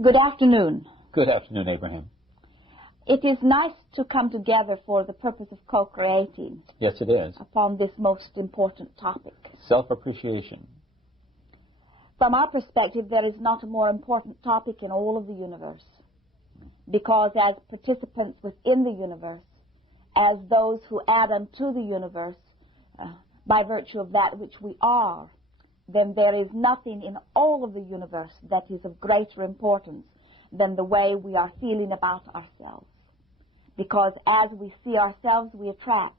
Good afternoon. Good afternoon, Abraham. It is nice to come together for the purpose of co-creating. Yes, it is. Upon this most important topic. Self-appreciation. From our perspective, there is not a more important topic in all of the universe. Because as participants within the universe, as those who add unto the universe, by virtue of that which we are, then there is nothing in all of the universe that is of greater importance than the way we are feeling about ourselves. Because as we see ourselves, we attract.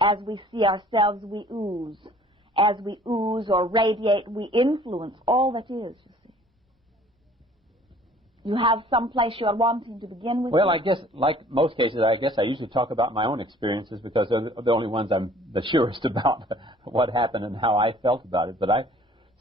As we see ourselves, we ooze. As we ooze or radiate, we influence all that is, you see. You have some place you are wanting to begin with? Well, I guess, like most cases, I usually talk about my own experiences because they're the only ones I'm the surest about what happened and how I felt about it. But it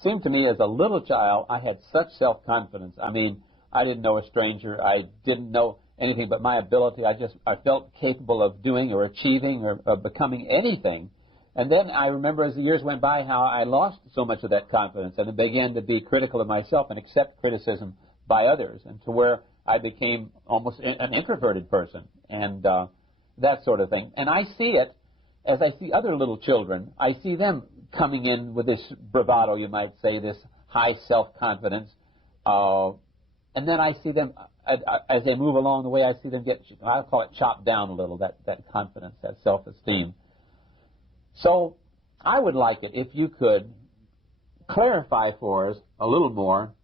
seemed to me as a little child, I had such self-confidence. I mean, I didn't know a stranger. I didn't know anything but my ability. I felt capable of doing or achieving or becoming anything. And then I remember as the years went by how I lost so much of that confidence and began to be critical of myself and accept criticism by others, and to where I became almost an introverted person and that sort of thing. And I see it as I see other little children. I see them coming in with this bravado, you might say, this high self-confidence. And then I see them, as they move along the way, I see them get, I'll call it chopped down a little, that confidence, that self-esteem. So I would like it if you could clarify for us a little more,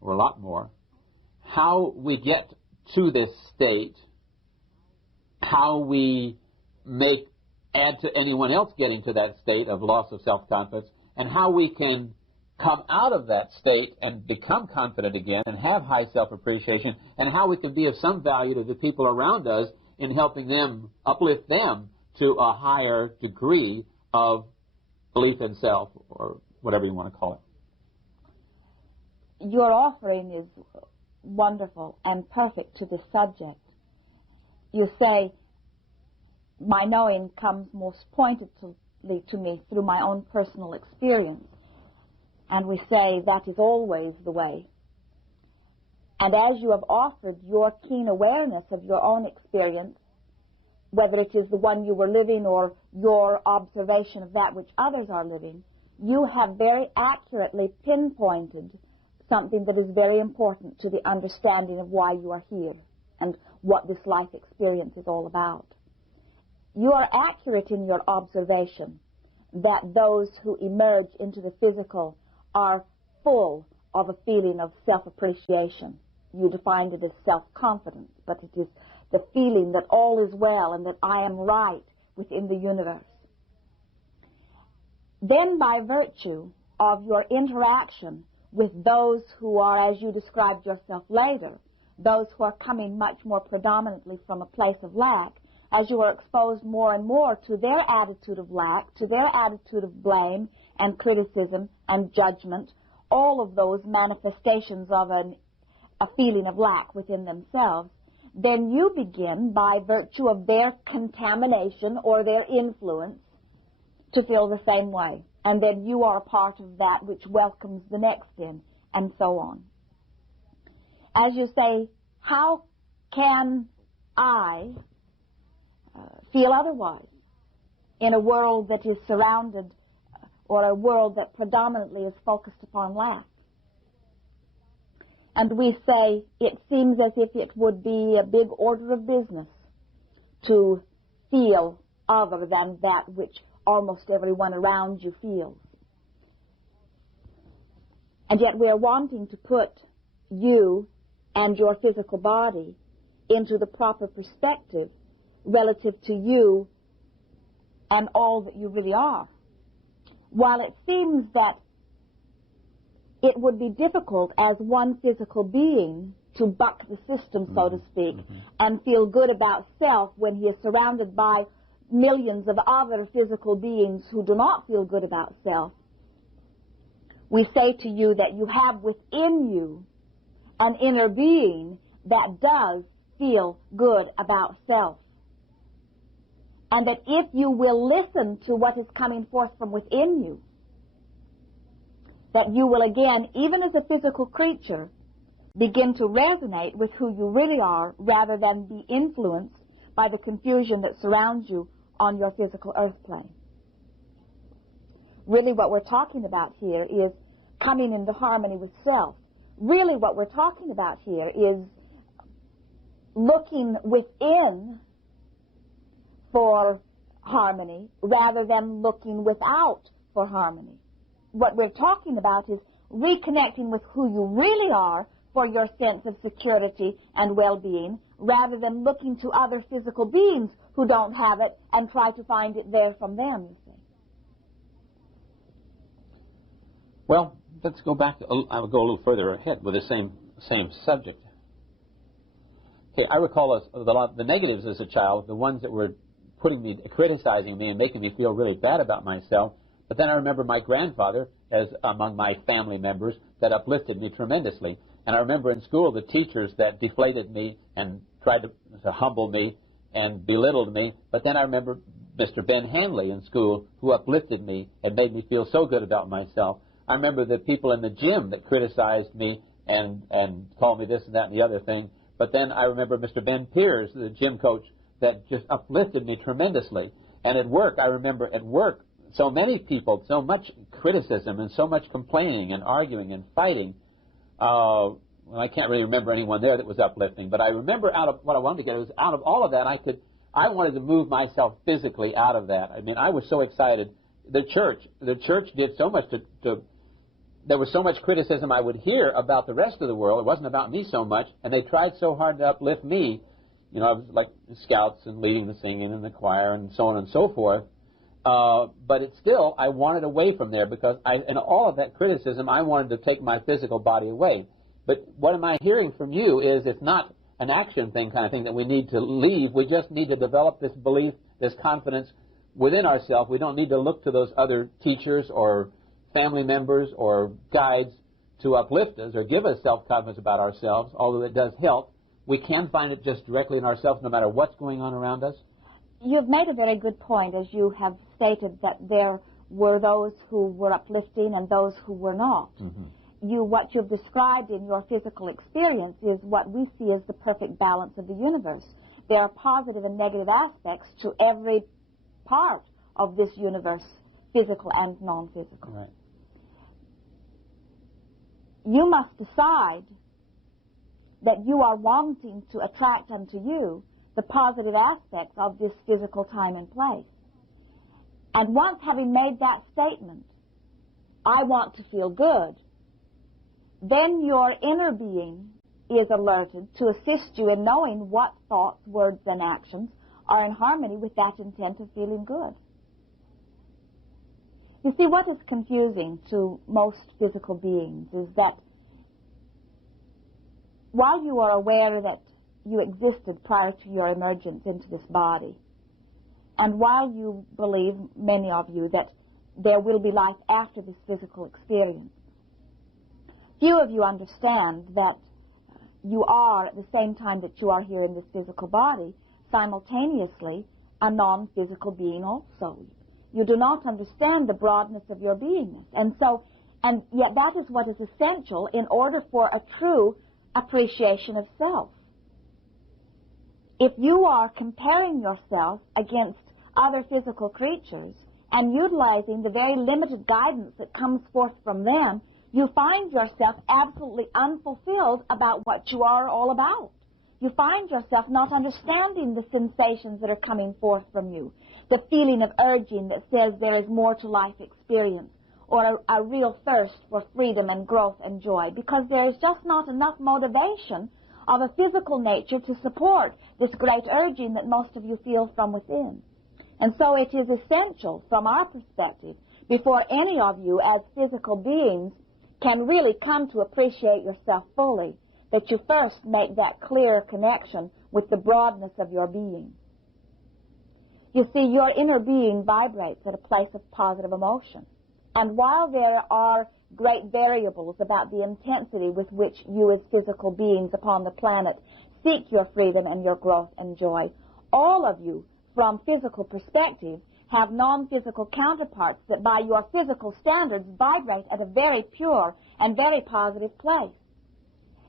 or a lot more, how we get to this state, how we add to anyone else getting to that state of loss of self-confidence, and how we can come out of that state and become confident again and have high self-appreciation, and how we can be of some value to the people around us in helping them, uplift them to a higher degree of belief in self, or whatever you want to call it. Your offering is wonderful and perfect to the subject. You say, my knowing comes most pointedly to me through my own personal experience. And we say that is always the way. And as you have offered your keen awareness of your own experience, whether it is the one you were living or your observation of that which others are living, you have very accurately pinpointed something that is very important to the understanding of why you are here and what this life experience is all about. You are accurate in your observation that those who emerge into the physical are full of a feeling of self-appreciation. You defined it as self-confidence, but it is the feeling that all is well and that I am right within the universe. Then by virtue of your interaction with those who are, as you described yourself later, those who are coming much more predominantly from a place of lack, as you are exposed more and more to their attitude of lack, to their attitude of blame and criticism and judgment, all of those manifestations of a feeling of lack within themselves, then you begin, by virtue of their contamination or their influence, to feel the same way. And then you are a part of that which welcomes the next in, and so on. As you say, how can I feel otherwise in a world that is surrounded, or a world that predominantly is focused upon lack? And we say it seems as if it would be a big order of business to feel other than that which almost everyone around you feels. And yet we are wanting to put you and your physical body into the proper perspective relative to you and all that you really are. While it seems that it would be difficult as one physical being to buck the system, so to speak, and feel good about self when he is surrounded by millions of other physical beings who do not feel good about self, we say to you that you have within you an inner being that does feel good about self. And that if you will listen to what is coming forth from within you, that you will again, even as a physical creature, begin to resonate with who you really are rather than be influenced by the confusion that surrounds you on your physical earth plane. Really what we're talking about here is coming into harmony with self. Really what we're talking about here is looking within for harmony rather than looking without for harmony. What we're talking about is reconnecting with who you really are for your sense of security and well-being rather than looking to other physical beings who don't have it and try to find it there from them, you see. Well, let's go back. I'll go a little further ahead with the same subject. Okay, I recall the negatives as a child, the ones that were criticizing me and making me feel really bad about myself. But then I remember my grandfather as among my family members that uplifted me tremendously. And I remember in school the teachers that deflated me and tried to humble me and belittled me. But then I remember Mr. Ben Hanley in school who uplifted me and made me feel so good about myself. I remember the people in the gym that criticized me and called me this and that and the other thing. But then I remember Mr. Ben Pierce, the gym coach, that just uplifted me tremendously. And at work, I remember at work, so many people, so much criticism and so much complaining and arguing and fighting. Well, I can't really remember anyone there that was uplifting, but I remember out of what I wanted to get was out of all of that, I wanted to move myself physically out of that. I mean, I was so excited. The church did so much there was so much criticism I would hear about the rest of the world. It wasn't about me so much, and they tried so hard to uplift me. You know, I was like scouts and leading the singing and the choir and so on and so forth. But it's still, I wanted away from there because in all of that criticism, I wanted to take my physical body away. But what am I hearing from you is it's not an action thing kind of thing that we need to leave. We just need to develop this belief, this confidence within ourselves. We don't need to look to those other teachers or family members or guides to uplift us or give us self-confidence about ourselves, although it does help. We can find it just directly in ourselves no matter what's going on around us. You've made a very good point, as you have stated that there were those who were uplifting and those who were not. Mm-hmm. What you've described in your physical experience is what we see as the perfect balance of the universe. There are positive and negative aspects to every part of this universe, physical and non-physical. Right. You must decide that you are wanting to attract unto you the positive aspects of this physical time and place. And once having made that statement, I want to feel good, then your inner being is alerted to assist you in knowing what thoughts, words, and actions are in harmony with that intent of feeling good. You see, what is confusing to most physical beings is that while you are aware that you existed prior to your emergence into this body, and while you believe, many of you, that there will be life after this physical experience, few of you understand that you are, at the same time that you are here in this physical body, simultaneously a non-physical being also. You do not understand the broadness of your beingness. And yet that is what is essential in order for a true appreciation of self. If you are comparing yourself against other physical creatures and utilizing the very limited guidance that comes forth from them, you find yourself absolutely unfulfilled about what you are all about. You find yourself not understanding the sensations that are coming forth from you, the feeling of urging that says there is more to life experience, or a real thirst for freedom and growth and joy, because there is just not enough motivation of a physical nature to support this great urging that most of you feel from within. And so it is essential from our perspective, before any of you as physical beings can really come to appreciate yourself fully, that you first make that clear connection with the broadness of your being. You see, your inner being vibrates at a place of positive emotion. And while there are great variables about the intensity with which you as physical beings upon the planet seek your freedom and your growth and joy, all of you, from physical perspective, have non-physical counterparts that by your physical standards vibrate at a very pure and very positive place.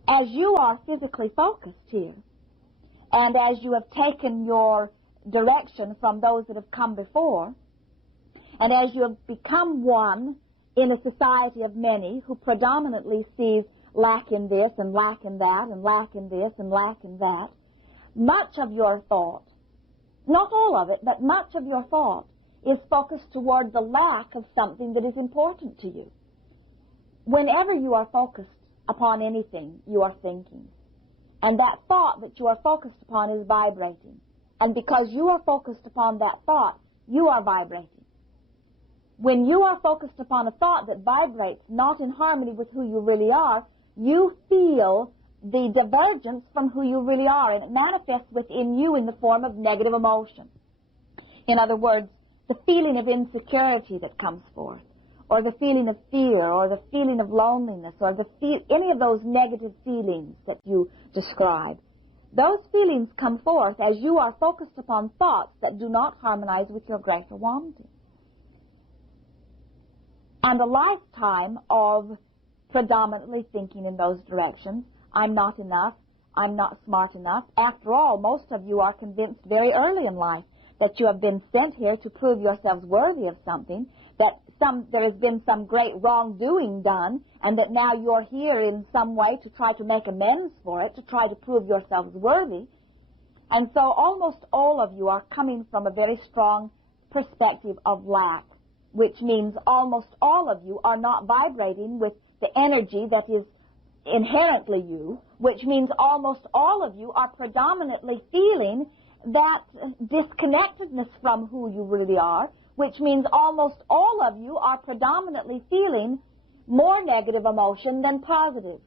as you are physically focused here, and as you have taken your direction from those that have come before, and as you have become one in a society of many who predominantly sees lack in this and lack in that and lack in this and lack in that, much of your thought, not all of it, but much of your thought is focused toward the lack of something that is important to you. Whenever you are focused upon anything, you are thinking. And that thought that you are focused upon is vibrating. And because you are focused upon that thought, you are vibrating. When you are focused upon a thought that vibrates not in harmony with who you really are, you feel the divergence from who you really are, and it manifests within you in the form of negative emotion. In other words, the feeling of insecurity that comes forth, or the feeling of fear, or the feeling of loneliness, or any of those negative feelings that you describe. Those feelings come forth as you are focused upon thoughts that do not harmonize with your greater wanting. And a lifetime of predominantly thinking in those directions, I'm not enough, I'm not smart enough. After all, most of you are convinced very early in life that you have been sent here to prove yourselves worthy of something, that there has been some great wrongdoing done, and that now you're here in some way to try to make amends for it, to try to prove yourselves worthy. And so almost all of you are coming from a very strong perspective of lack, which means almost all of you are not vibrating with the energy that is inherently you, which means almost all of you are predominantly feeling that disconnectedness from who you really are, which means almost all of you are predominantly feeling more negative emotion than positive.